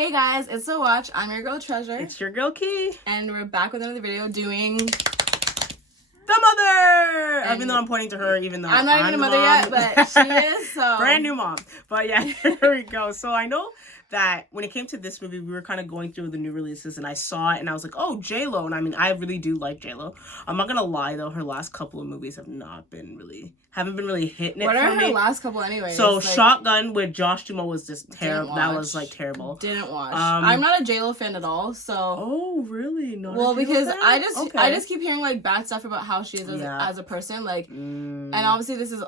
Hey guys, it's So Watch. I'm your girl Treasure. It's your girl Key. And we're back with another video doing The Mother! Even though I'm pointing to her, even though I'm not even a mother yet, but she is, so. Brand new mom. But yeah, here we go. So I know that when it came to this movie, we were kind of going through the new releases and I saw it and I was like, oh, JLO. And I mean, I really do like JLO. I'm not gonna lie though, her last couple of movies haven't been really hitting it what for are me. her last couple anyways? So Shotgun with Josh Duhamel was just terrible. That was like terrible. Didn't watch. I'm not a JLO fan at all, so. Oh, really? Not well, a JLO because fan? I just keep hearing like bad stuff about how she is as a person, like, and obviously this is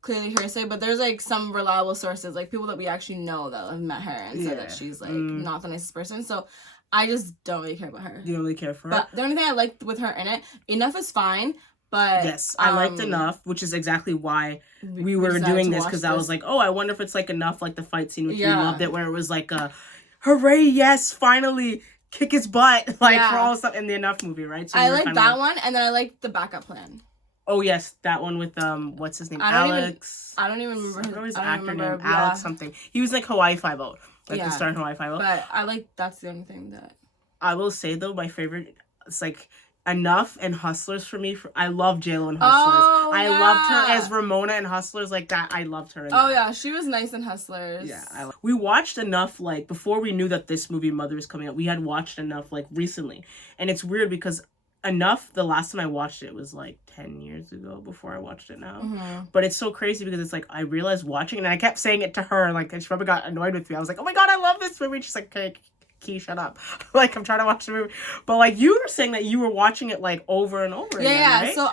clearly hearsay, but there's like some reliable sources, like people that we actually know that have met her and said that she's like not the nicest person. So I just don't really care about her. You don't really care for her? But the only thing I liked with her in it, Enough is fine, but yes, I liked Enough, which is exactly why we were doing this, because I was like, oh, I wonder if it's like Enough, like the fight scene, which we loved it, where it was like a hooray, yes, finally kick his butt, like for all stuff in the Enough movie, right? So I like that one, and then I like The Backup Plan. Oh yes, that one with what's his name? Alex. I don't even remember his actor name. Alex something. He was like Hawaii Five-0, like the star in Hawaii Five-0. But I like that's the only thing that I will say though. My favorite, it's like Enough and Hustlers for me. I love JLo and Hustlers. Oh, I loved her as Ramona and Hustlers, like that. I loved her. Oh yeah, she was nice in Hustlers. Yeah, we watched Enough like before we knew that this movie Mother was coming out. We had watched Enough like recently, and it's weird because Enough, the last time I watched it was like 10 years ago before I watched it now. But it's so crazy because it's like I realized watching it and I kept saying it to her, like, and she probably got annoyed with me. I was like, oh my god, I love this movie. And she's like, okay, Key, shut up. Like, I'm trying to watch the movie. But like you were saying that you were watching it like over and over again, right? So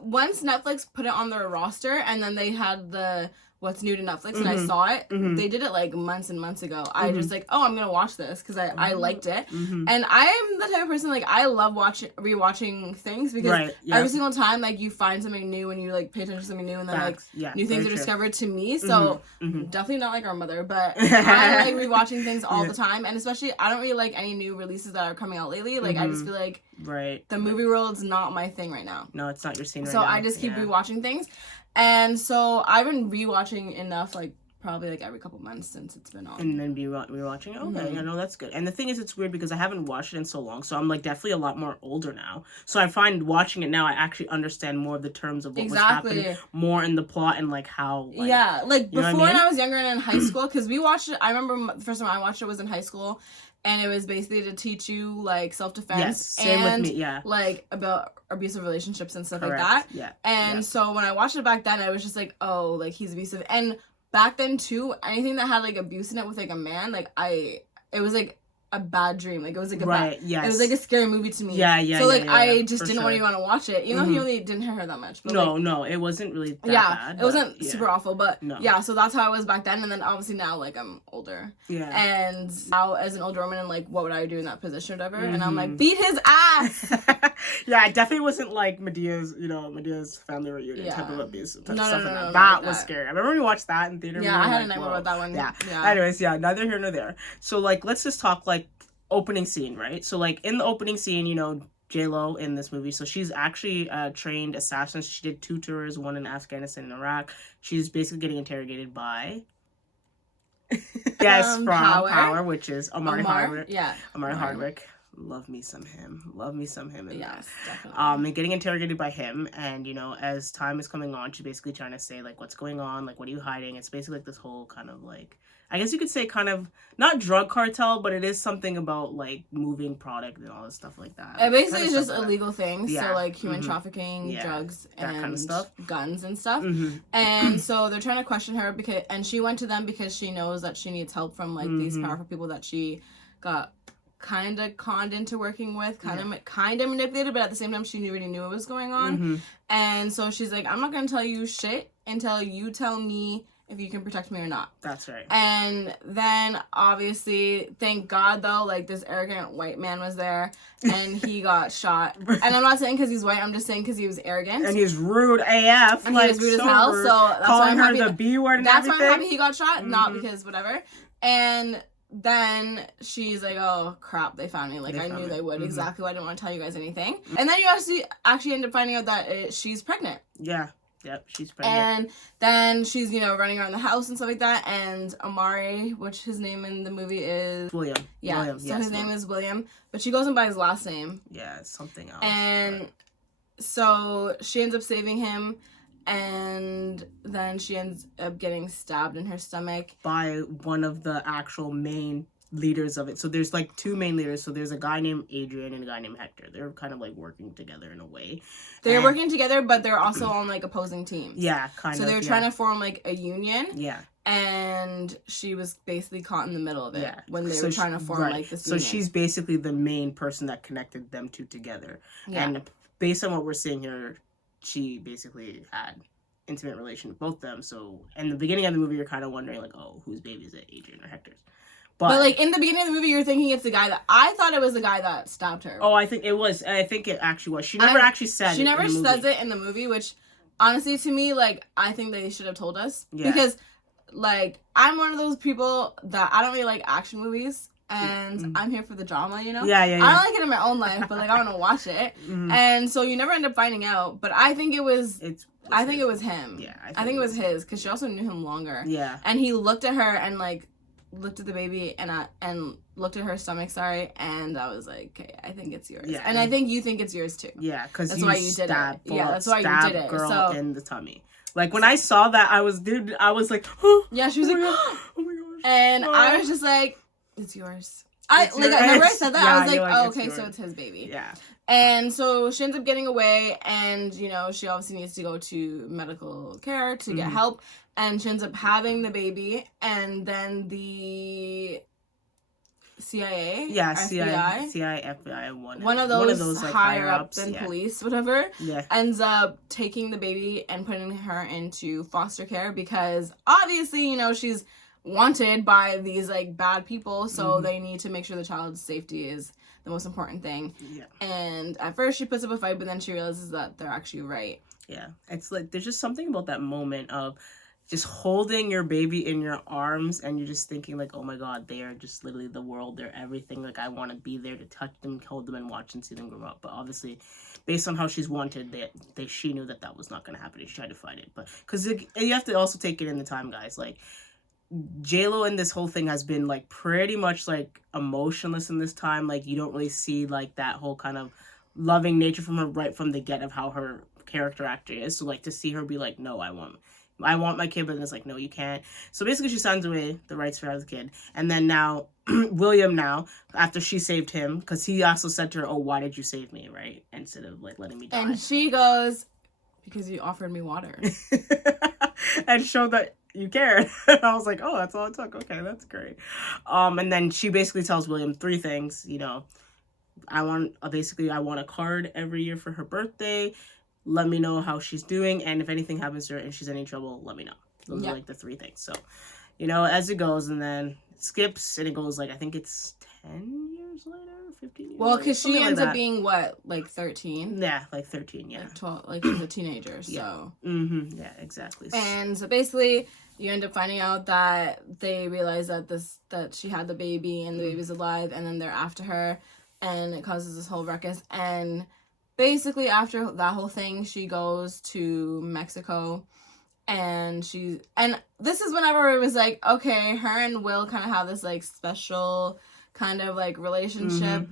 once Netflix put it on their roster and then they had the what's new to Netflix and I saw it, they did it like months and months ago. I just like, oh, I'm gonna watch this because I liked it. And I'm the type of person, like, I love rewatching things because every single time like you find something new and you like pay attention to something new and then like new things are discovered to me. So definitely not like our mother, but I like rewatching things all the time, and especially I don't really like any new releases that are coming out lately. Like I just feel like the movie world's not my thing right now. No, it's not your scene right now. So I just keep rewatching things. And so I've been rewatching Enough like probably like every couple months since it's been on. And then rewatching it? Okay, I know that's good. And the thing is, it's weird because I haven't watched it in so long, so I'm like definitely a lot more older now. So I find watching it now, I actually understand more of the terms of what was happening, more in the plot and like how. Like, like before when I was younger and in high school, because we watched it. I remember the first time I watched it was in high school. And it was basically to teach you, like, self-defense same and, with me, like, about abusive relationships and stuff like that. And so when I watched it back then, I was just like, oh, like, he's abusive. And back then, too, anything that had, like, abuse in it with, like, a man, like, it was, like, a bad dream. Like, it was, like, it was, like, a scary movie to me. So, like, I just didn't really want to watch it. Even though he really didn't hurt her that much. But, no, it wasn't really that bad. It wasn't super awful, but, so that's how I was back then. And then, obviously, now, like, I'm older. And now, as an older woman, and, like, what would I do in that position or whatever? And I'm like, beat his ass! It definitely wasn't, like, Medea's family reunion type of abuse. Type of stuff no, that was scary. I remember when we watched that in theater. Yeah, I had a nightmare about that one. Anyways, neither here nor there. So, like, let's just talk, like, opening scene, right? So, like, in the opening scene, JLo in this movie, so she's actually a trained assassin. She did 2 tours, one in Afghanistan and Iraq. She's basically getting interrogated by from Power, which is Omari Hardwick. Omari Hardwick. Love me some him in that. Definitely. And getting interrogated by him, and as time is coming on, she's basically trying to say, like, what's going on, like, what are you hiding? It's basically like this whole kind of, like, I guess you could say kind of not drug cartel, but it is something about, like, moving product and all this stuff like that. It basically is just illegal things, so, like, human trafficking, drugs, that and kind of stuff. Guns and stuff. And so they're trying to question her and she went to them because she knows that she needs help from, like, these powerful people that she got kind of conned into working with, kind of manipulated, but at the same time she already knew what was going on. And so she's like, I'm not going to tell you shit until you tell me if you can protect me or not. That's right. And then obviously, thank God though, like, this arrogant white man was there and he got shot. And I'm not saying because he's white, I'm just saying because he was arrogant. And he's rude AF. And he was rude as hell. Rude. So that's calling why I'm her the B word and that's everything. why I'm happy he got shot, not because whatever. And then she's like, oh crap, they found me. Like, I knew they would. Exactly why I didn't want to tell you guys anything. And then you actually end up finding out that she's pregnant. Yeah. Yep, she's pregnant. And then she's, you know, running around the house and stuff like that. And Amari, which his name in the movie is... William. Yeah, William, so his name is William. But she goes by his last name. Yeah, it's something else. And so she ends up saving him. And then she ends up getting stabbed in her stomach. By one of the actual main leaders of it. So there's like two main leaders. So there's a guy named Adrian and a guy named Hector. They're kind of like working together in a way. They're working together, but they're also on like opposing teams. Yeah, kind of. So they're trying to form like a union. Yeah. And she was basically caught in the middle of it when they were trying to form like this union. So she's basically the main person that connected them two together. Yeah. And based on what we're seeing here, she basically had intimate relation with both of them. So in the beginning of the movie, you're kind of wondering like, oh, whose baby is it, Adrian or Hector's? But like in the beginning of the movie, you're thinking it's the guy that I thought it was the guy that stabbed her. Oh, I think it was. I think it actually was. She never actually said. She never says it in the movie, which honestly, to me, like I think they should have told us because, like, I'm one of those people that I don't really like action movies. And I'm here for the drama, you know? Yeah. I don't like it in my own life, but, like, I want to watch it. And so you never end up finding out. But I think it was... I think it was him. Yeah, I think it was his, because she also knew him longer. Yeah. And he looked at her and, like, looked at the baby and looked at her stomach, and I was like, okay, I think it's yours. Yeah. And I think you think it's yours, too. Yeah, because that's why you did it. Yeah, that's why you did it. Girl in the tummy. Like, when I saw that, I was like, oh, yeah, she was like, oh my gosh. And I was just like... It's yours. Whenever I said that, I was like, oh, okay, so it's his baby. Yeah. And so she ends up getting away, and, you know, she obviously needs to go to medical care to get help, and she ends up having the baby, and then the CIA, FBI, one of those like, higher ups than police, whatever, ends up taking the baby and putting her into foster care because, obviously, you know, she's wanted by these like bad people, so they need to make sure the child's safety is the most important thing. Yeah. And at first she puts up a fight, but then she realizes that they're actually right. Yeah. It's like there's just something about that moment of just holding your baby in your arms and you're just thinking like, oh my god, they are just literally the world, they're everything. Like I want to be there to touch them, hold them, and watch and see them grow up. But obviously, based on how she's wanted, she knew that was not going to happen. And she tried to fight it, but because you have to also take it in the time, guys. Like JLO in this whole thing has been like pretty much like emotionless in this time. Like you don't really see like that whole kind of loving nature from her right from the get of how her character actually is. So like to see her be like, no, I want my kid, but then it's like, no, you can't. So basically she signs away the rights for her as a kid. And then now William after she saved him, because he also said to her, oh, why did you save me, right? Instead of like letting me die. And she goes, because you offered me water. And showed that you cared. I was like, oh, that's all it took. Okay, that's great. And then she basically tells William 3 things. You know, I want a card every year for her birthday. Let me know how she's doing, and if anything happens to her and she's in any trouble, let me know. Those are like the 3 things. So, you know, as it goes, and then it skips, and it goes like I think it's 10 years later, 15 years. Well, because she ends up being what, like 13? Yeah, like 13. Yeah, like 12. Like she's a teenager. So. Yeah, exactly. And so basically, you end up finding out that they realize that she had the baby and the baby's alive, and then they're after her, and it causes this whole ruckus. And basically, after that whole thing, she goes to Mexico, and this is whenever it was like, okay, her and Will kind of have this like special kind of like relationship,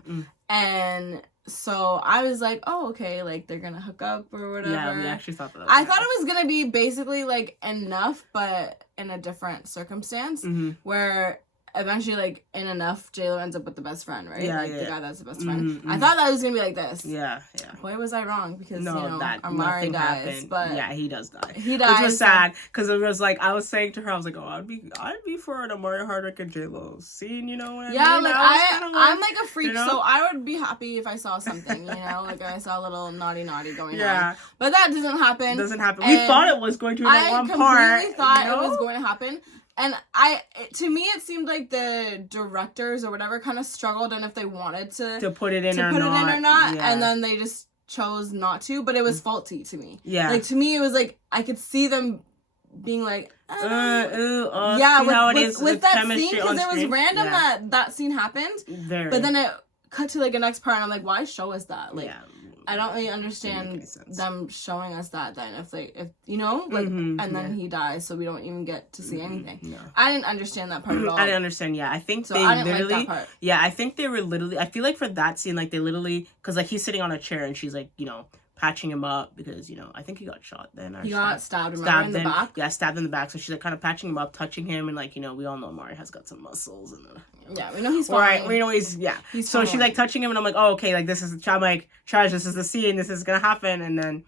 and so I was like, oh, okay, like they're gonna hook up or whatever. Yeah, we actually thought that. I thought it was gonna be basically like enough, but in a different circumstance, where eventually, like in enough, JLO ends up with the best friend, right? Yeah, the guy that's the best friend. I thought that was gonna be like this. Yeah. Boy, was I wrong, because Amari dies, happened. But yeah, he does die. He dies, which was sad, because it was like I was saying to her, I was like, oh, I'd be for an Amari Hardwick and JLO scene, you know? And yeah, like I'm like a freak, you know? So I would be happy if I saw something, you know, like I saw a little naughty going on. But that doesn't happen. We thought it was going to at one part. I completely thought it was going to happen. And to me, it seemed like the directors or whatever kind of struggled on if they wanted to put it in or not. Yeah. And then they just chose not to. But it was faulty to me. Yeah. Like, to me, it was like, I could see them being like, with that scene, because it was random that scene happened. But then it cut to, like, a next part, and I'm like, why show us that? Like, I don't really understand them showing us that then. If you know, like, and then he dies, so we don't even get to see anything. No. I didn't understand that part at all. I didn't understand, yeah. I think so I didn't like that part. Yeah, I think they were literally, I feel like for that scene, like, they literally, because, like, he's sitting on a chair and she's, like, you know, patching him up because, you know, I think he got shot then. He got stabbed in the back? Yeah, stabbed in the back. So she's, like, kind of patching him up, touching him, and, like, you know, we all know Mari has got some muscles. And yeah, we know he's fine. Right, we know he's so she's, like, touching him, and I'm like, oh, okay, like, this is, I'm like, Trash, this is the scene, this is gonna happen, and then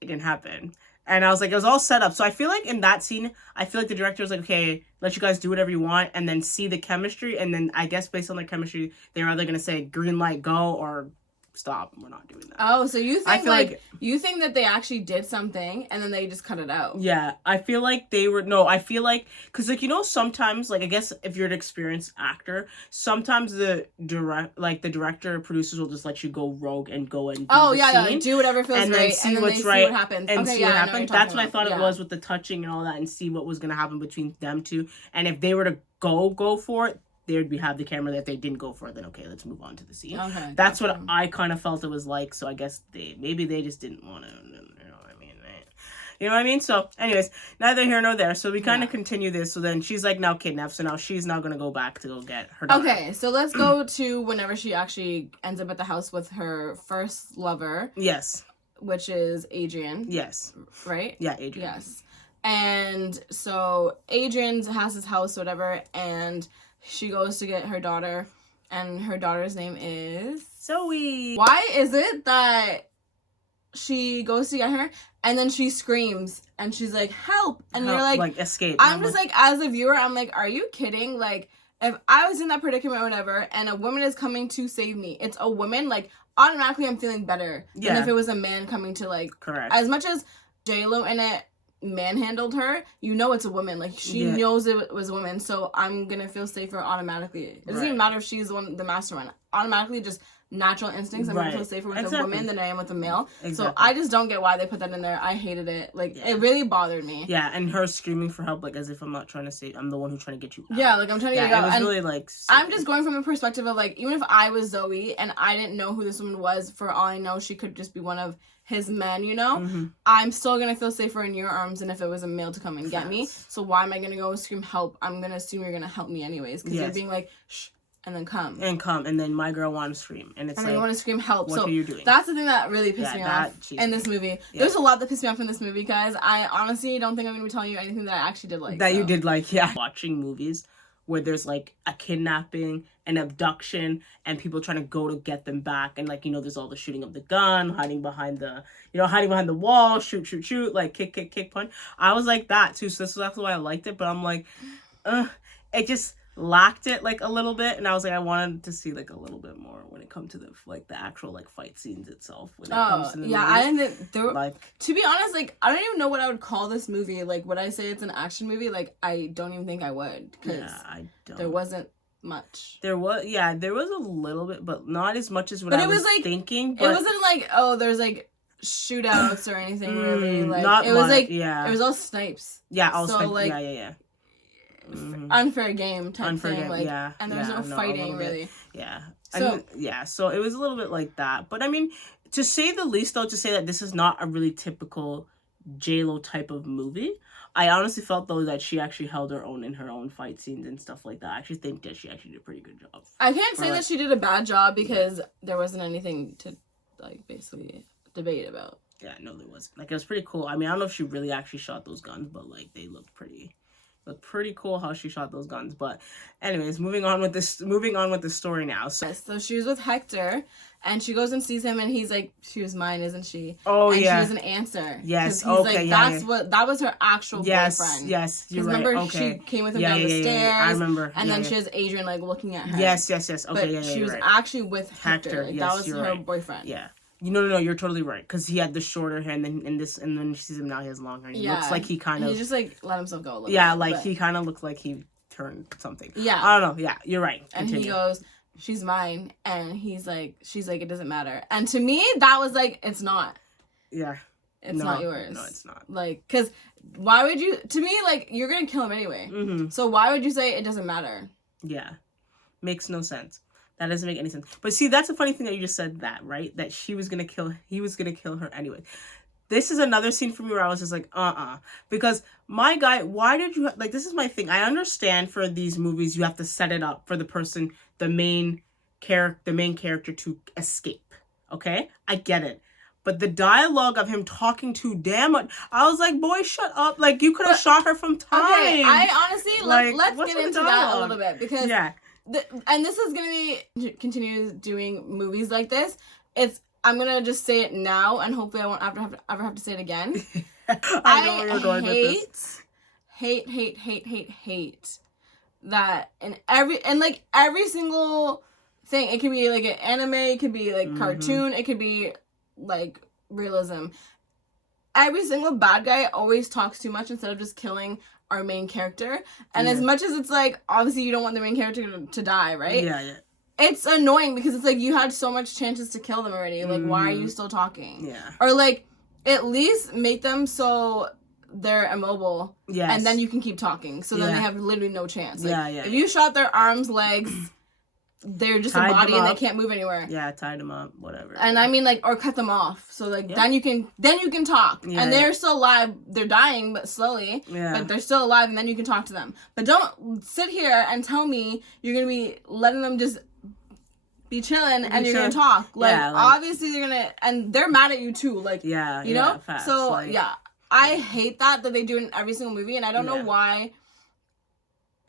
it didn't happen. And I was like, it was all set up. So I feel like in that scene, I feel like the director was like, okay, let you guys do whatever you want, and then see the chemistry, and then I guess based on the chemistry, they're either gonna say, green light, go, or stop, we're not doing that. Oh, so you think like you think that they actually did something and then they just cut it out? Yeah, I feel like they were I feel like because, like, you know, sometimes, like, I guess if you're an experienced actor, sometimes the director, producers will just let you go rogue and go and do do whatever feels and right, then see and then what's they right, see what happens. And okay, see what happens. That's what about. I thought it was with the touching and all that, and see what was gonna happen between them two. And if they were to go for it, they would have the camera. That they didn't go for it, then okay, let's move on to the scene. Okay, that's what I kind of felt it was like. So I guess maybe they just didn't want to, you know what I mean? You know what I mean? So anyways, neither here nor there. So we kind of continue this. So then she's, like, now kidnapped. So now she's now gonna go back to go get her daughter. Okay, so let's go to whenever she actually ends up at the house with her first lover. Yes. Which is Adrian. Yes. Right? Yeah, Adrian. Yes. And so Adrian has his house, whatever, and she goes to get her daughter, and her daughter's name is Zoe. Why is it that she goes to get her and then she screams and she's like, help, and you're like escape. I'm just like, as a viewer, I'm like, are you kidding? Like, if I was in that predicament or whatever and a woman is coming to save me, it's a woman, like, automatically I'm feeling better than if it was a man coming to, like, correct. As much as JLO in it manhandled her, you know it's a woman, like, she knows it was a woman, so I'm gonna feel safer automatically. It doesn't even matter if she's the mastermind. Automatically, just natural instincts, I'm gonna feel safer with a woman than I am with a male. So I just don't get why they put that in there. I hated it. Like, it really bothered me. Yeah, and her screaming for help, like, as if I'm not trying to say, I'm the one who's trying to get you out. Yeah, like, I'm trying to get you out. It was really, like, I'm just going from a perspective of, like, even if I was Zoe and I didn't know who this woman was, for all I know, she could just be one of his men, you know? I'm still gonna feel safer in your arms than if it was a male to come and get me. So why am I gonna go and scream help? I'm gonna assume you're gonna help me anyways, because you're being like, shh, and then come. And then my girl want to scream. And it's you want to scream help. What are you doing? That's the thing that really pissed me off in this movie. Yeah. There's a lot that pissed me off in this movie, guys. I honestly don't think I'm going to be telling you anything that I actually did like. That you did like, yeah. Watching movies where there's, like, a kidnapping, an abduction, and people trying to go to get them back. And, like, you know, there's all the shooting of the gun, hiding behind the wall, shoot, like, kick, punch. I was like that, too. So this was actually why I liked it. But I'm like, it just lacked it, like, a little bit, and I was like, I wanted to see, like, a little bit more when it comes to the, like, the actual, like, fight scenes itself. When it comes to the movies. I didn't. Like, to be honest, like, I don't even know what I would call this movie. Like, would I say it's an action movie? Like, I don't even think I would, because there wasn't much. There was a little bit, but not as much as what I was like, thinking. But it wasn't like, there's, like, shootouts or anything really. Like, not it was much, like, it was all snipes. Yeah, all so, snipes. Like, yeah. Unfair game type thing, like, and there was no fighting really. So it was a little bit like that, but I mean, to say the least, though, to say that this is not a really typical JLO type of movie, I honestly felt, though, that she actually held her own in her own fight scenes and stuff like that. I actually think that she actually did a pretty good job. I can't say that she did a bad job, because there wasn't anything to, like, basically debate about. Yeah, no, there wasn't. Like, it was pretty cool. I mean, I don't know if she really actually shot those guns, but, like, they looked pretty cool how she shot those guns. But anyways, moving on with the story now. So she was with Hector, and she goes and sees him, and he's like, she was mine, isn't she? Oh, and yeah. She doesn't answer. Yes, he's like, that was her actual boyfriend. Yes, you're right. Remember, she came with him down the stairs. I remember. And then she has Adrian, like, looking at her. Yes. Okay, but she was actually with Hector. Like, that was her boyfriend. Yeah. No, you're totally right. Because he had the shorter hair, and then when she sees him now, he has long hair. He looks like he kind of... He just, like, let himself go a little bit. Like, he kind of looked like he turned something. Yeah. I don't know. Yeah, you're right. Continue. And he goes, she's mine. And she's like, it doesn't matter. And to me, that was like, it's not. Yeah. It's not yours. No, it's not. Like, because why would you... To me, like, you're going to kill him anyway. Mm-hmm. So why would you say it doesn't matter? Yeah. Makes no sense. That doesn't make any sense. But see, that's a funny thing that you just said that, right? That he was gonna kill her anyway. This is another scene for me where I was just like, because my guy, why did you, like, this is my thing. I understand for these movies, you have to set it up for the main character to escape. Okay? I get it. But the dialogue of him talking too damn much, I was like, boy, shut up. Like, you could have shot her from time. Okay, I honestly, let's get into that a little bit, because, and this is going to be, continue doing movies like this, I'm going to just say it now, and hopefully I won't ever have to say it again. I know where you're going with this. hate that in every single thing. It could be like an anime, it could be like cartoon, it could be like realism. Every single bad guy always talks too much instead of just killing our main character. And as much as it's like, obviously you don't want the main character to die, right? Yeah. It's annoying because it's like, you had so much chances to kill them already. Like, why are you still talking? Yeah. Or like, at least make them so they're immobile. Yes. And then you can keep talking. So then they have literally no chance. Like, if you shot their arms, legs, they're just a body and they can't move anywhere. Yeah, tied them up, whatever. And I mean, like, or cut them off. So like, then you can talk. Yeah, and they're still alive. They're dying, but slowly. Yeah. But they're still alive, and then you can talk to them. But don't sit here and tell me you're gonna be letting them just be chilling and you're gonna talk. Like, obviously they're gonna, and they're mad at you too. Like, you know. Facts. So like, I hate that they do it in every single movie, and I don't know why.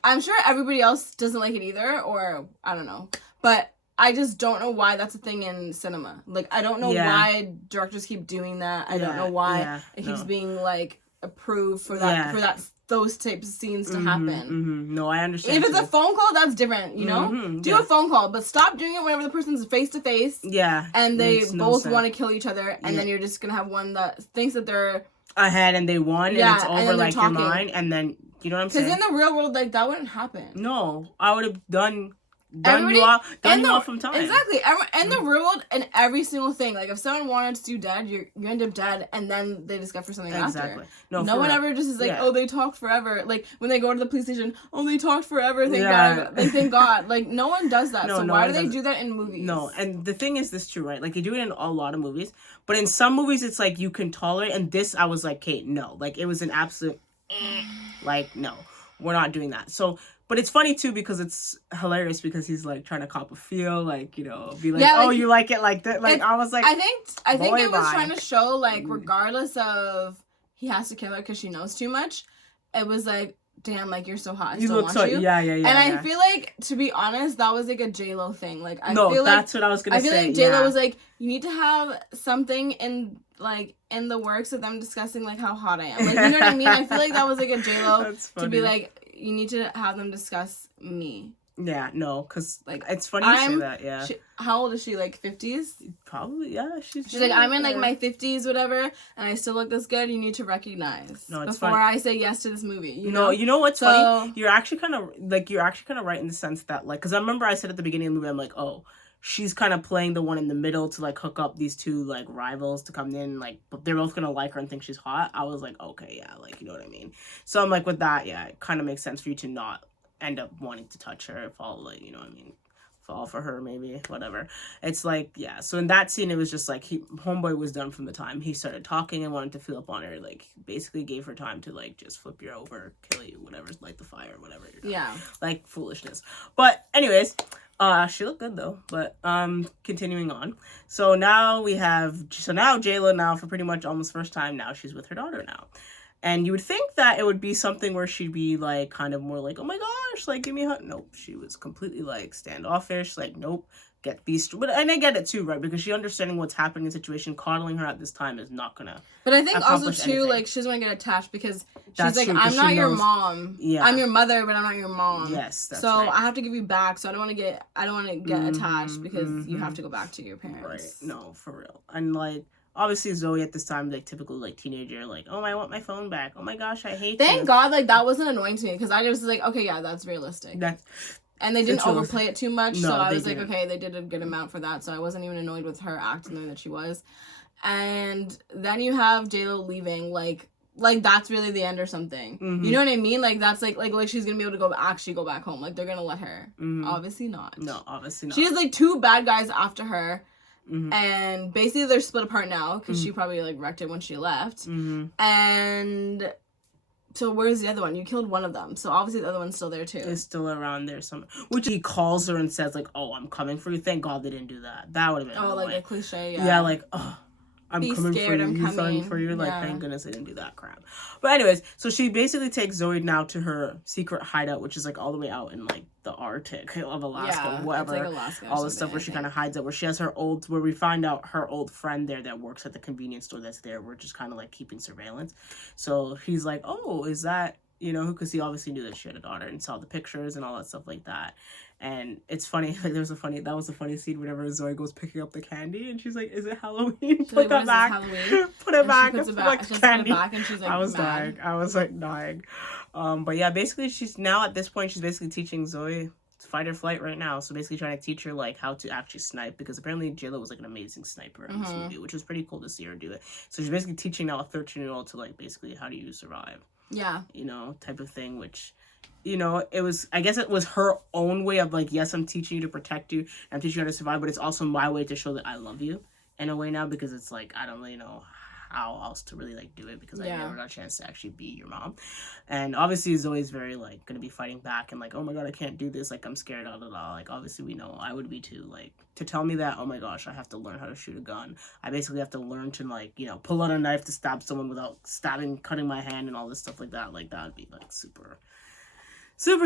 I'm sure everybody else doesn't like it either, or I don't know. But I just don't know why that's a thing in cinema. Like, I don't know why directors keep doing that. I don't know why it keeps being like approved for that those types of scenes to happen. No, I understand. If it's a phone call, that's different, you know? Do a phone call, but stop doing it whenever the person's face to face. Yeah. And they both want to kill each other, and then you're just gonna have one that thinks that they're ahead and they won, and it's over like your mind, and then you know what I'm saying? Because in the real world, like, that wouldn't happen. No, I would have done you off from time. Exactly. In the real world, in every single thing, like, if someone wanted to do dead, you end up dead, and then they discover something after. No one ever just is like, oh, they talked forever. Like, when they go to the police station, oh, they talked forever, thank God. Like, thank God. Like, no one does that. So why do they do that in movies? No, and the thing is this true, right? Like, you do it in a lot of movies, but in some movies, it's like, you can tolerate, and this, I was like, Kate, no. Like, it was an absolute, like, no. We're not doing that. So, but it's funny too, because it's hilarious, because he's like trying to cop a feel, like, you know, be like, oh, you like it like that. Like, I was like, I think it was trying to show, like, regardless of he has to kill her because she knows too much, it was like, damn, like, you're so hot, I still want you. Yeah. And I feel like, to be honest, that was like a JLO thing. Like, I feel like that's what I was gonna say. I feel like JLO was like, you need to have something in the works of them discussing, like, how hot I am. Like, you know what I mean? I feel like that was like a JLO to be like, you need to have them discuss me. Yeah, no, because, like, it's funny you say that, yeah. How old is she, like, 50s? Probably, yeah. She's like, I'm in, like, my 50s, whatever, and I still look this good. You need to recognize before I say yes to this movie, you know? You know what's funny? You're actually kind of right in the sense that, like, because I remember I said at the beginning of the movie, I'm like, oh, she's kind of playing the one in the middle to, like, hook up these two, like, rivals to come in, like, but they're both gonna like her and think she's hot. I was like, okay, yeah, like, you know what I mean? So I'm like, with that, yeah, it kind of makes sense for you to not end up wanting to touch her, fall, like, you know what I mean? Fall for her, maybe, whatever. It's like, yeah, so in that scene, it was just like, homeboy was done from the time he started talking and wanted to feel up on her, like, basically gave her time to, like, just flip you over, kill you, whatever, light the fire, whatever you're doing. Yeah. Like, foolishness. But, anyways, she looked good, though, but, continuing on. So now JLO now, for pretty much almost first time, now she's with her daughter now. And you would think that it would be something where she'd be, like, kind of more like, oh my gosh, like, give me a hug. Nope, she was completely, like, standoffish, like, nope, get these. But, and I get it, too, right? Because she understanding what's happening in the situation, coddling her at this time is not gonna But I think also, too, anything. Like, she doesn't want to get attached because she's like, I'm not your mom. Yeah. I'm your mother, but I'm not your mom. Yes, that's right. So I have to give you back, so I don't want to get attached because you have to go back to your parents. Right, no, for real. And, like, obviously, Zoe at this time, like, typical, like, teenager, like, oh, I want my phone back. Oh, my gosh, I hate Thank God, like, that wasn't annoying to me, because I just was like, okay, yeah, that's realistic. And they didn't overplay it too much, so I was like, okay, they did a good amount for that, so I wasn't even annoyed with her acting the way that she was. And then you have JLo leaving, like, like that's really the end or something. Mm-hmm. You know what I mean? Like that's like she's gonna be able to actually go back home. Like they're gonna let her. Mm-hmm. Obviously not. No, obviously not. She has like 2 bad guys after her. Mm-hmm. And basically they're split apart now because mm-hmm. she probably like wrecked it when she left. Mm-hmm. And so where's the other one? You killed one of them, so obviously the other one's still there too. It's still around there somewhere. Which he calls her and says like, "Oh, I'm coming for you." Thank God they didn't do that. That would have been annoying. Like a cliche. Yeah, like, oh, I'm Be coming scared, for you. He's coming for you. Like, thank goodness they didn't do that crap. But anyways, so she basically takes Zoe now to her secret hideout, which is like all the way out in like the Arctic of Alaska, whatever. It's like Alaska all the stuff where she kind of hides out, where she has where we find out her old friend there that works at the convenience store that's there. We're just kind of like keeping surveillance. So he's like, oh, is that, you know, because he obviously knew that she had a daughter and saw the pictures and all that stuff like that. And it's funny, like that was a funny scene whenever Zoe goes picking up the candy and she's like, is it Halloween? Put that back. Put it back. She puts it back. She candy. Put it back and she's like, I was dying. But yeah, basically she's now at this point, she's basically teaching Zoe fight or flight right now. So basically trying to teach her like how to actually snipe, because apparently JLO was like an amazing sniper in this movie, which was pretty cool to see her do it. So she's basically teaching now a 13-year-old to like basically how do you survive. Yeah. You know, type of thing, which, you know, I guess it was her own way of like, yes, I'm teaching you to protect you, I'm teaching you how to survive, but it's also my way to show that I love you in a way now, because it's like, I don't really know how else to really like do it, because I never got a chance to actually be your mom. And obviously Zoe's very like gonna be fighting back and like, oh my god, I can't do this, like I'm scared, like obviously we know I would be too. Like to tell me that, oh my gosh, I have to learn how to shoot a gun, I basically have to learn to like, you know, pull out a knife to stab someone without cutting my hand and all this stuff like that would be like super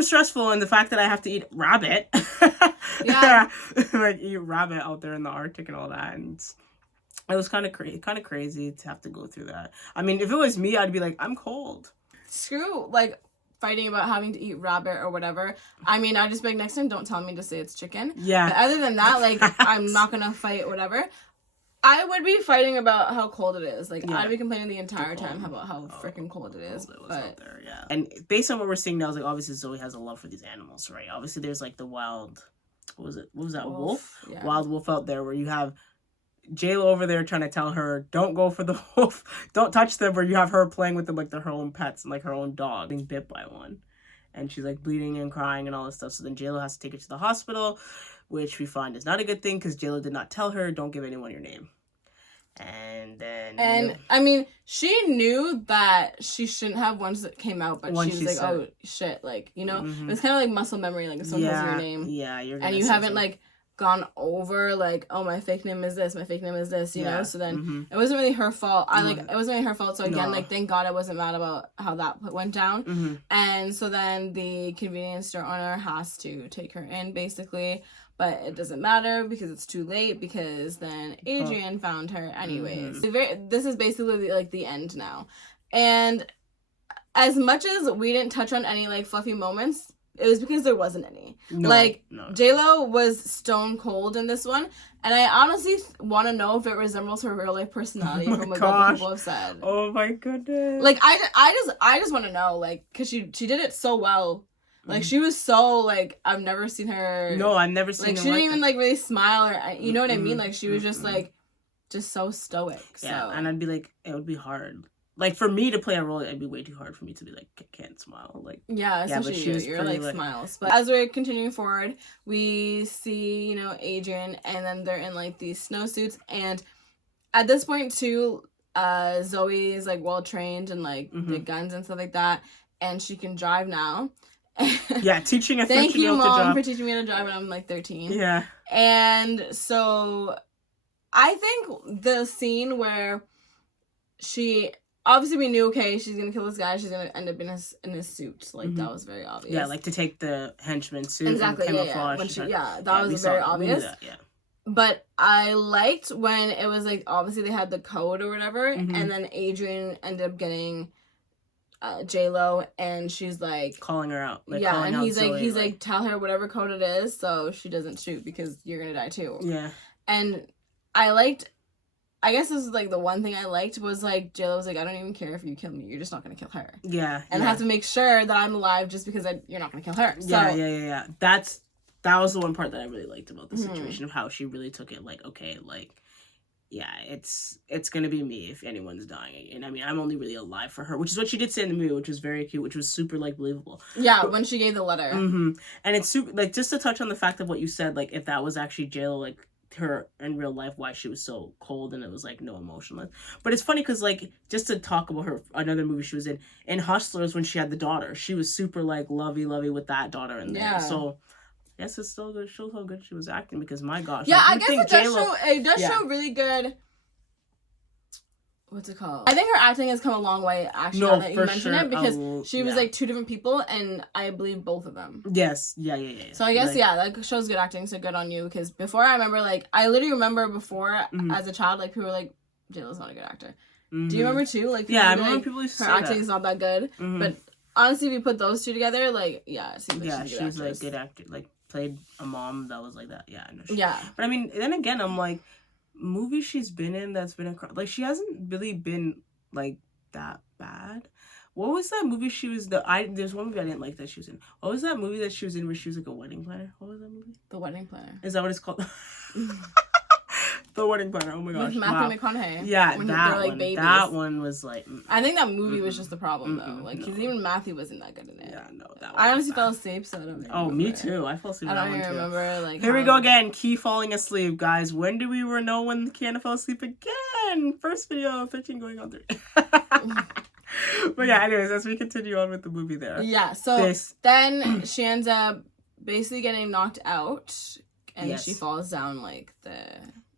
stressful. And the fact that I have to eat rabbit like eat rabbit out there in the Arctic and all that, and it was kind of crazy to have to go through that. I mean, if it was me, I'd be like, I'm cold. Screw, like, fighting about having to eat rabbit or whatever. I mean, I'd just be like, next time, don't tell me to say it's chicken. Yeah. But other than that, like, I'm not going to fight whatever. I would be fighting about how cold it is. Like, I'd be complaining the entire time about how freaking cold it is. It was out there, yeah. And based on what we're seeing now, is like, obviously Zoe has a love for these animals, right? Obviously, there's, like, the wild... What was that? Wolf? Yeah. Wild wolf out there, where you have JLO over there trying to tell her, don't go for the wolf, don't touch them, where you have her playing with them like they're her own pets and like her own dog being bit by one, and she's like bleeding and crying and all this stuff. So then JLO has to take her to the hospital, which we find is not a good thing, because JLO did not tell her, don't give anyone your name. And I mean, she knew that she shouldn't have once it came out, but she was like, oh shit, like, you know, it was kind of like muscle memory, like if someone tells your name, and you haven't like gone over like, oh, my fake name is this, you know. So then it wasn't really her fault. It wasn't really her fault. So again, like, thank God I wasn't mad about how that went down. And so then the convenience store owner has to take her in basically, but it doesn't matter because it's too late, because then Adrian found her anyways. This is basically like the end now. And as much as we didn't touch on any like fluffy moments, it was because there wasn't any. No. JLO was stone cold in this one, and I honestly want to know if it resembles her real life personality from what people have said. Oh my goodness! Like I just want to know, like, because she did it so well. Like she was so like, I've never seen her. No, I've never seen her. Like she didn't even like really smile, or you know what I mean? Like she was just like, just so stoic. Yeah, and I'd be like, it would be hard. Like, for me to play a role, it'd be way too hard for me to be, like, can't smile. Like, yeah, especially you're like, smiles. But as we're continuing forward, we see, you know, Adrian, and then they're in, like, these snowsuits. And at this point, too, Zoe is, like, well-trained and, like, the guns and stuff like that. And she can drive now. Yeah, teaching a 13-year-old to drive. Thank you, Mom, for teaching me to drive when I'm, like, 13. Yeah. And so I think the scene where she... Obviously, we knew, okay, she's going to kill this guy. She's going to end up in his suit. Like, that was very obvious. Yeah, like, to take the henchman suit exactly, and camouflage. That was very obvious. Yeah. But I liked when it was, like, obviously they had the code or whatever, and then Adrian ended up getting JLO, and she's, like... Calling her out. Like, yeah, and he's Zoe, like, tell her whatever code it is so she doesn't shoot because you're going to die, too. Yeah. And I liked... I guess this is, like, the one thing I liked was, like, JLO was like, I don't even care if you kill me. You're just not going to kill her. Yeah. And I have to make sure that I'm alive just because you're not going to kill her. So, yeah. That was the one part that I really liked about the situation of how she really took it, like, okay, like, yeah, it's gonna be me if anyone's dying. And I mean, I'm only really alive for her, which is what she did say in the movie, which was very cute, which was super like believable. Yeah, when she gave the letter. Mm-hmm. And it's super like, just to touch on the fact of what you said, like if that was actually JLO, like her in real life, why she was so cold and it was like no emotionless. But it's funny because like, just to talk about her, another movie she was in Hustlers, when she had the daughter, she was super like lovey with that daughter in there. So yes, it still shows how good she was acting, because my gosh, yeah, like, I guess it does show really good. What's it called? I think her acting has come a long way, actually, now that you mention it, because she was like two different people, and I believe both of them. Yes, yeah. So I guess, like, that shows good acting, so good on you, because before, I remember, like, I literally remember before, as a child, like, people were like, JLo's not a good actor. Do you remember, too? Like, I remember people used to say her acting is not that good, but honestly, if you put those two together, like, it seems like she's like, good actor, like, played a mom that was like that, I know. Yeah. But I mean, then again, I'm like, movies she's been in that's been like, she hasn't really been like that bad. What was that movie she was there's one movie I didn't like that she was in. What was that movie that she was in where she was like a wedding planner? What was that movie? The Wedding Planner. Is that what it's called? The Wedding Planner. Oh my gosh. With Matthew McConaughey. Yeah, when that they're, like, one. babies. That one was like. I think that movie was just the problem though. Like, because even Matthew wasn't that good in it. Yeah, no, that one. I honestly fell asleep, so I don't remember. Oh, me too. I fell asleep. I don't even remember. Like, here we go again. Key falling asleep, guys. When do we know when Kiana fell asleep again? First video, 13 going on 3. But yeah, anyways, as we continue on with the movie there. Yeah, so then she ends up basically getting knocked out, and she falls down, like, the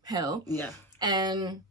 hill. Yeah. And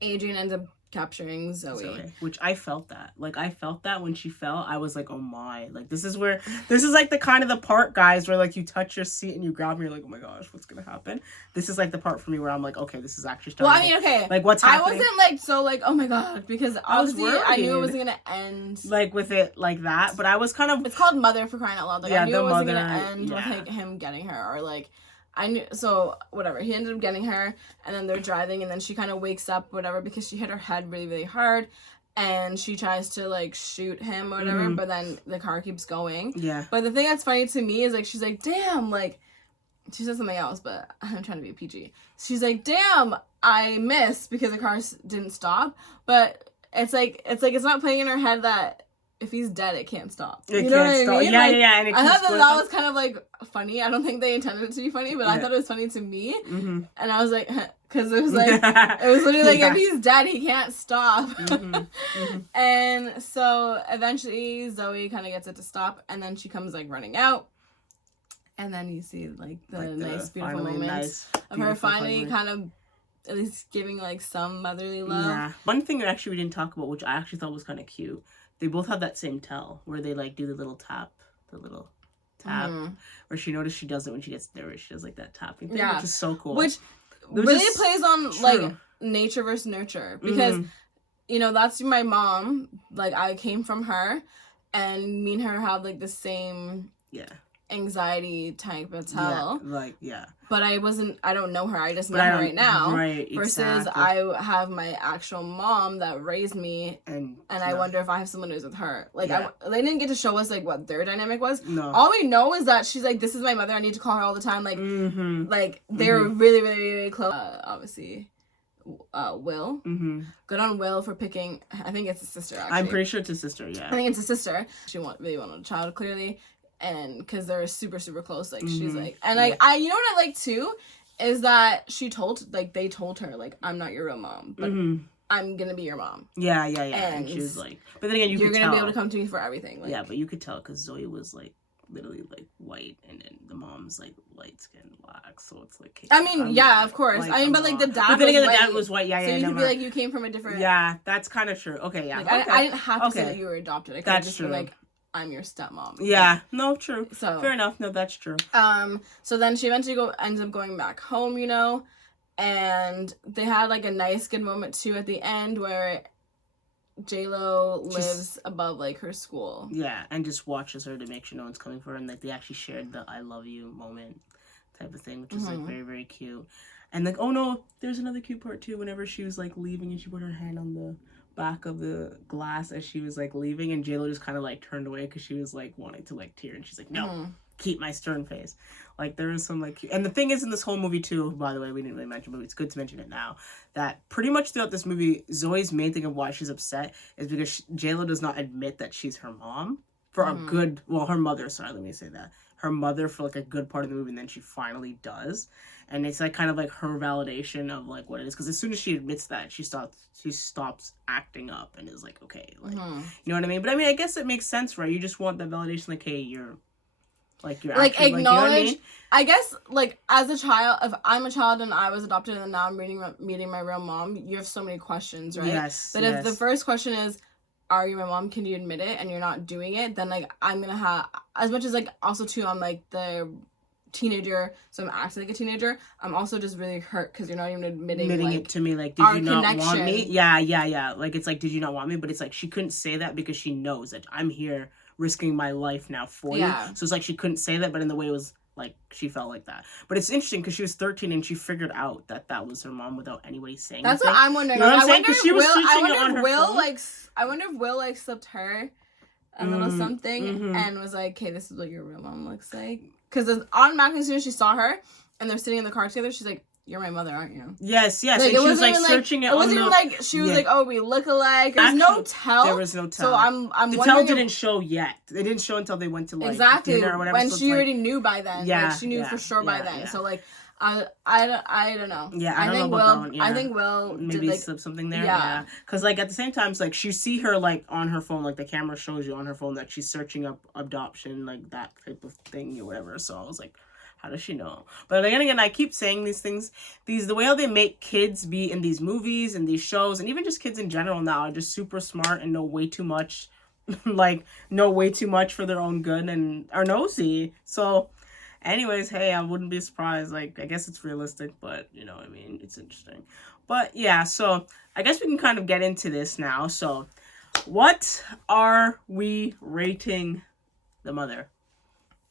Adrian ends up capturing Zoe. Which I felt that. Like, I felt that when she fell, I was like, oh my. Like, this is like the kind of the part, guys, where like you touch your seat and you grab me, you're like, oh my gosh, what's gonna happen? This is like the part for me where I'm like, okay, this is actually starting. Well, I mean, okay. Like, what's happening? I wasn't like, so like, oh my god, because obviously I knew it wasn't gonna end. Like, with it like that, but I was kind of. It's called Mother, for crying out loud. Like, I knew it wasn't gonna end with like him getting her, or like. I knew, so whatever, he ended up getting her, and then they're driving, and then she kind of wakes up, whatever, because she hit her head really, really hard, and she tries to, like, shoot him or whatever, but then the car keeps going. Yeah. But the thing that's funny to me is, like, she's like, damn, like, she said something else, but I'm trying to be PG. She's like, damn, I missed, because the car didn't stop, but it's not playing in her head that if he's dead, it can't stop. You know what I mean? Yeah, like, and it I thought that was kind of, like, funny. I don't think they intended it to be funny, but I thought it was funny to me. And I was like, because it was like, it was literally like, if he's dead, he can't stop. And so eventually Zoe kind of gets it to stop, and then she comes, like, running out. And then you see, like, the nice, beautiful moments of her finally kind of at least giving, like, some motherly love. Yeah. One thing actually we didn't talk about, which I actually thought was kind of cute, they both have that same tell where they like do the little tap, where she noticed she does it when she gets nervous. She does like that tapping thing, which is so cool. Which really plays on like nature versus nurture, because you know, that's my mom. Like, I came from her, and me and her have like the same anxiety type of tell. But I don't know her. I just met her right now. Right. Versus I have my actual mom that raised me, and I wonder if I have someone who's with her. Like, they didn't get to show us like what their dynamic was. No. All we know is that she's like, this is my mother. I need to call her all the time. Like, like they're really, really, really close. Obviously, Will. Good on Will for picking. I think it's a sister. Actually, I'm pretty sure it's a sister. Yeah. I think it's a sister. She really wanted a child, clearly. And because they're super, super close, like, she's like, and like, you know what I like too is that they told her, like, I'm not your real mom, but I'm gonna be your mom. Yeah. And she was like, but then again, you're gonna be able to come to me for everything. Like, yeah, but you could tell because Zoe was like literally like white, and then the mom's like light skin, black, so it's like. I mean, of course. Like, I mean, but like the dad. But then again, the dad was white. So you could be like, you came from a different. Yeah, that's kind of true. Okay, yeah. Like, I didn't have to say that you were adopted. I could just be like, I'm your stepmom. Yeah, no, true. So fair enough. No, that's true. So then she eventually ends up going back home, you know, and they had like a nice, good moment too at the end where JLo lives above like her school. Yeah, and just watches her to make sure no one's coming for her, and like they actually shared the "I love you" moment type of thing, which is like very, very cute. And like, oh no, there's another cute part too. Whenever she was like leaving, and she put her hand on the back of the glass as she was like leaving, and JLo just kind of like turned away because she was like wanting to like tear, and she's like, no, keep my stern face. Like, there is some, like... And the thing is, in this whole movie, too, by the way, we didn't really mention, but it's good to mention it now, that pretty much throughout this movie, Zoe's main thing of why she's upset is because JLO does not admit that she's her mom for a good... Well, her mother, sorry, let me say that. Her mother for, like, a good part of the movie, and then she finally does. And it's, like, kind of, like, her validation of, like, what it is. Because as soon as she admits that, she stops acting up and is like, okay, like... You know what I mean? But, I mean, I guess it makes sense, right? You just want that validation, like, hey, you're... Like, you're like, actually, acknowledge, like, you know what I mean? I guess, like, as a child, if I'm a child and I was adopted and now I'm meeting my real mom, you have so many questions, right? Yes, But if the first question is, are you my mom, can you admit it, and you're not doing it, then, like, I'm gonna have, as much as, like, also, too, I'm, like, the teenager, so I'm acting like a teenager, I'm also just really hurt because you're not even admitting like, it to me, like, did you not connection. Want me? Yeah. Like, it's like, did you not want me? But it's like, she couldn't say that because she knows that I'm here risking my life now for you. So it's like she couldn't say that, but in the way it was like she felt like that. But it's interesting because she was 13 and she figured out that was her mom without anybody saying That's anything. what I'm wondering. You know what I'm saying? Because she was I switching it on her phone. I wonder if Will like slipped her a little something and was like, "Okay, this is what your real mom looks like." Because automatically, as soon as she saw her and they're sitting in the car together, she's like, "You're my mother, aren't you?" Yes. Like, and she was like searching it. It wasn't even like she was like, "Oh, we look alike." There's no tell. There was no tell. So I'm the wondering. Tell didn't show yet. They didn't show until they went to like dinner or whatever. When so she already knew by then. Yeah, like, she knew for sure by then. Yeah. So like, I don't know. Yeah, I don't know about that one. Yeah. I think Will maybe did, slip something there. Yeah, because like at the same time, it's like you see her like on her phone, like the camera shows you on her phone that she's searching up adoption, like that type of thing or whatever. So I was like, how does she know? But again, I keep saying these things. The way how they make kids be in these movies and these shows, and even just kids in general now, are just super smart and know way too much, know way too much for their own good and are nosy. So, anyways, hey, I wouldn't be surprised. Like, I guess it's realistic, but you know what I mean? It's interesting. But yeah, so I guess we can kind of get into this now. So, what are we rating The Mother?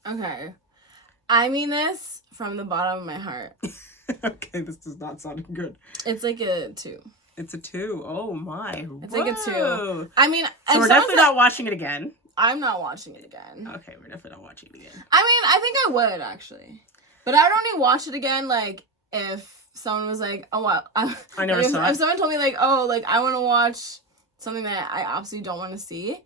Okay. I mean this from the bottom of my heart. Okay, this does not sound good. It's like a 2. It's a 2. Oh my. It's like a 2. I mean, so we're definitely not watching it again. I'm not watching it again. Okay, we're definitely not watching it again. I mean, I think I would actually, but I would only watch it again like if someone was like, "Oh, well," I never saw it. If someone told me like, "Oh, like I want to watch something that I absolutely don't want to see."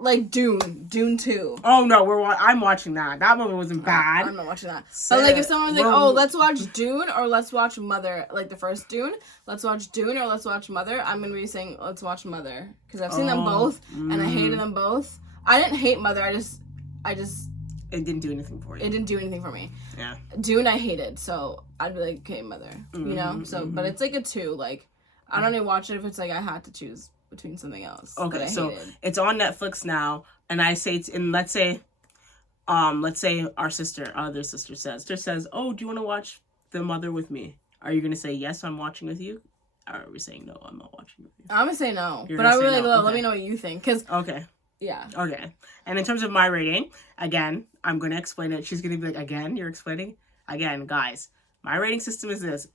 Like Dune 2. Oh no, I'm watching that. That movie wasn't bad. I'm not watching that. But like if someone was like, "Oh, let's watch Dune or let's watch Mother," like the first Dune, let's watch Dune or let's watch Mother, I'm gonna be saying let's watch Mother because I've seen them both and I hated them both. I didn't hate Mother. I just it didn't do anything for you. It didn't do anything for me. Yeah. Dune I hated, so I'd be like, okay, Mother, you know. So, but it's like a 2. Like I'd only watch it if it's like I had to choose between something else. Okay, so it's on Netflix now, and I say let's say our other sister says, "Oh, do you want to watch The Mother with me?" Are you gonna say yes? I'm watching with you. Or are we saying no? I'm not watching with you. I'm gonna say no, but I would like let me know what you think, cause yeah. Okay, and in terms of my rating, again, I'm gonna explain it. She's gonna be like, "Again, you're explaining." Again, guys, my rating system is this.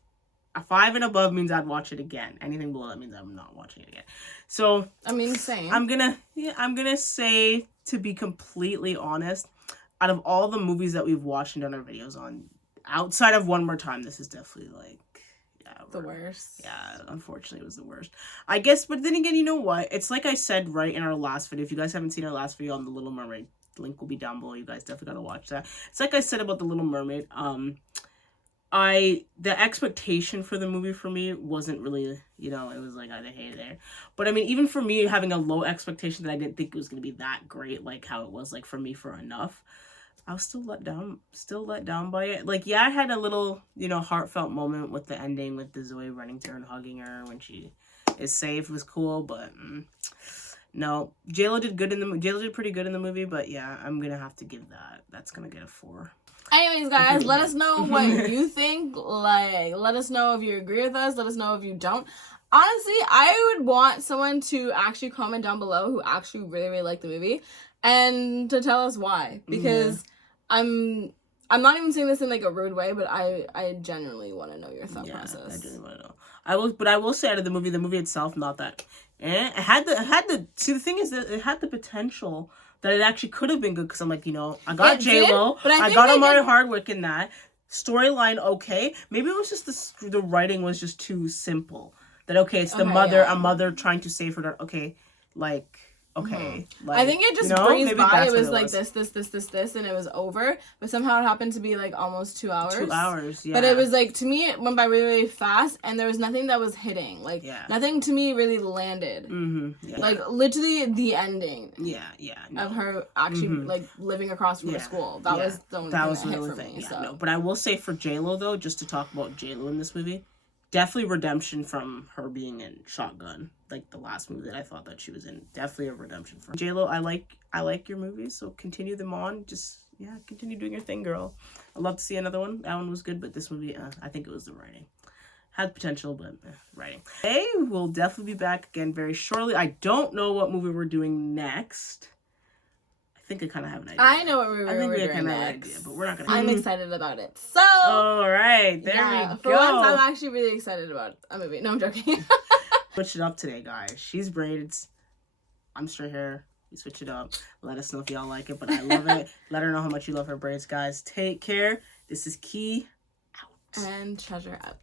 A 5 and above means I'd watch it again. Anything below that means I'm not watching it again. So I mean, same. I'm gonna say, to be completely honest, out of all the movies that we've watched and done our videos on, outside of One More Time, this is definitely like the worst. Yeah, unfortunately, it was the worst. I guess, but then again, you know what? It's like I said right in our last video. If you guys haven't seen our last video on The Little Mermaid, link will be down below. You guys definitely gotta watch that. It's like I said about The Little Mermaid. The expectation for the movie for me wasn't really, you know, it was like I hated it there. But I mean, even for me having a low expectation that I didn't think it was gonna be that great, like how it was like for me for Enough, I was still let down by it. Like, yeah, I had a little, you know, heartfelt moment with the ending with the Zoe running to her and hugging her when she is safe. It was cool, but no, JLO did pretty good in the movie. But yeah, I'm gonna have to give that. That's gonna get a 4. Anyways, guys, let us know what you think. Like, let us know if you agree with us. Let us know if you don't. Honestly, I would want someone to actually comment down below who actually really, really liked the movie and to tell us why. Because I'm not even saying this in like a rude way, but I genuinely want to know your thought process. I genuinely want to know. I will say out of the movie itself, not that. The thing is that it had the potential that it actually could have been good because I'm like, you know, I got JLO, but I got Omari Hardwick in that storyline. Okay, maybe it was just the writing was just too simple. That okay, it's the mother, a mother trying to save her daughter. Okay, like. Okay, like, I think it just breezed by. It was like this, and it was over. But somehow it happened to be like almost 2 hours. 2 hours, yeah. But it was like, to me, it went by really, really fast, and there was nothing that was hitting. Like, nothing to me really landed. Like, literally the ending. Of her actually like living across from her school. That was the only thing that hit for me. So. No, but I will say for JLO though, just to talk about JLO in this movie. Definitely redemption from her being in Shotgun, like the last movie that I thought that she was in. Definitely a redemption for JLO. I like your movies, so continue them on. Just continue doing your thing, girl. I'd love to see another one. That one was good, but this movie, I think it was the writing. Had potential, but writing. Hey, we'll definitely be back again very shortly. I don't know what movie we're doing next. I think I kind of have an idea. I know what we're doing next. Have an idea, but we're not gonna. I'm excited about it. So. All right, there we go. For once, I'm actually really excited about a movie. No, I'm joking. Switch it up today, guys. She's braided. I'm straight hair. We switch it up. Let us know if y'all like it, but I love it. Let her know how much you love her braids, guys. Take care. This is Key out. And Treasure out.